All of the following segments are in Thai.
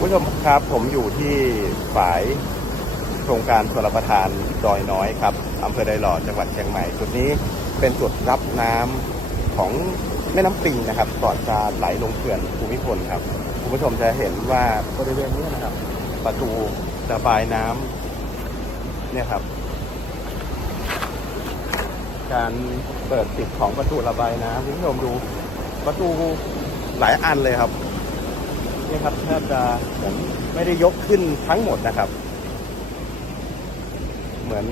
คุณผู้ชมครับผมอยู่ที่ฝายโครงการชลประทานดอยน้อยครับอำเภอไดหล่อจังหวัดเชียงใหม่จุดนี้เป็นจุดรับน้ำของแม่น้ำปิงนะครับก่อนจะไหลลงเขื่อนภูมิพลครับคุณผู้ชมจะเห็นว่าบริเวณนี้นะครับ ประตูระบายน้ำเนี่ยครับ การเปิดปิดของประตูระบายน้ำคุณผู้ชมดูประตูหลายอันเลยครับ นี่ครับแทบจะเหมือนไม่ได้ยกขึ้นทั้งหมดนะครับ เหมือน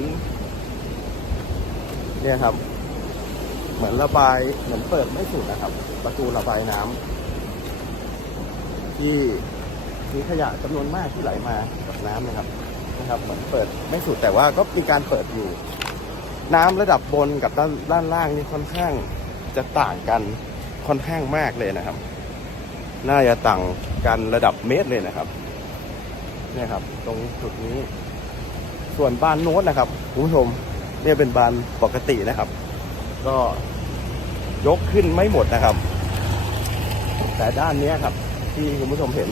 เนี่ยครับ เหมือนระบายเหมือนเปิดไม่สุดนะครับ ประตูระบายน้ำที่มีขยะจำนวนมากที่ไหลมากับน้ำนะครับนะครับ เหมือนเปิดไม่สุดแต่ว่าก็มีการเปิดอยู่ น้ำระดับบนกับด้านด้านล่างนี่ค่อนข้างจะต่างกันค่อนข้างมากเลยนะครับ น่าจะต่าง กันระดับเมตรเลยนะครับเนี่ยครับ ตรงจุดนี้ ส่วนบานโน้ตนะครับคุณผู้ชมเนี่ยเป็นบานปกตินะครับ ก็ยกขึ้นไม่หมดนะครับ แต่ด้านนี้ครับ ที่คุณผู้ชมเห็น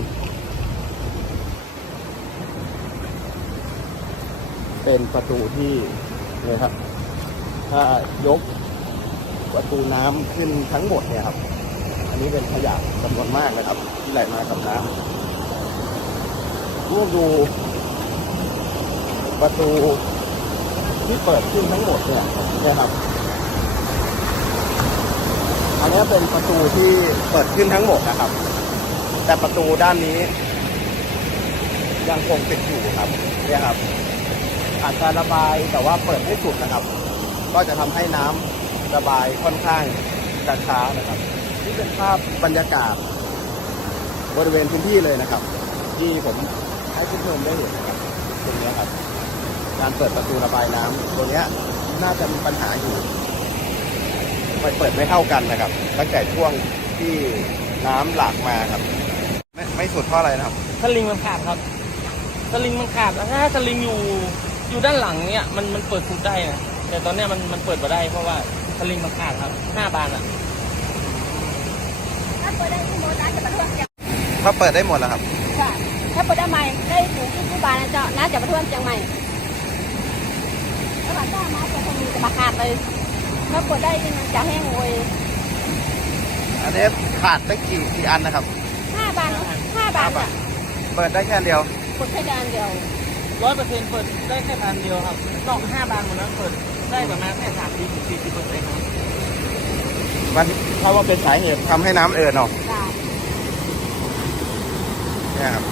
เป็นประตูที่เนี่ยครับ ถ้ายกประตูน้ำขึ้นทั้งหมดเนี่ยครับ อันนี้เป็นขยะจำนวนมากนะครับ ที่ไหลมากับน้ำร่วมดู ประตูที่เปิดขึ้นทั้งหมดเนี่ยนี่ยครับ อันนี้เป็นประตูที่เปิดขึ้นทั้งหมดนะครับ แต่ประตูด้านนี้ ยังคงปิดอยู่ครับเนี่ยครับ อาจจะระบายแต่ว่าเปิดไม่สุดนะครับ ก็จะทำให้น้ำระบายค่อนข้างจะช้านะครับ นี่เป็นภาพบรรยากาศ บริเวณพื้นที่เลยนะครับ ที่ผมให้ผู้ชมได้เห็นนะครับตรงนี้ครับ การเปิดประตูระบายน้ำตัวนี้น่าจะมีปัญหาอยู่ไปเปิดไม่เท่ากันนะครับ ตั้งแต่ช่วงที่น้ำหลากมาครับ ไม่ไม่สุดเพราะอะไรนะครับสลิงมันขาดครับสลิงมันขาดแล้วถ้าสลิงอยู่อยู่ด้านหลังเนี่ยมันมันเปิดสุดได้นะแต่ตอนเนี้ยมันมันเปิดมาได้เพราะว่าสลิงมันขาดครับห้าบานอะ ปิดได้ที่โมน้ำจะประท้วงจังถ้าเปิดได้หมดแล้วครับค่ะถ้าเปิดได้ใหม่ได้ถูกที่ผู้บานนะเจ้าน่าจะประท้วงจังใหม่ถ้าบานได้มาจะคงจะมาขาดเลยถ้าเปิดได้นี่มันจะแห้งโวยอันนี้ขาดได้กี่กี่อันนะครับห้าบานห้าบานอะเปิดได้แค่อันเดียวกดแค่ดานเดียวร้อยเปอร์เซ็นต์เปิดได้แค่บานเดียวครับนอกห้าบานหมดนั้นเปิดได้ประมาณแค่สามสิบสี่สิบเปอร์เซ็นต์ครับ มันเพราะว่าเป็นสาเหตุทำให้น้ำเอินออกจ้าเนี่ยครับ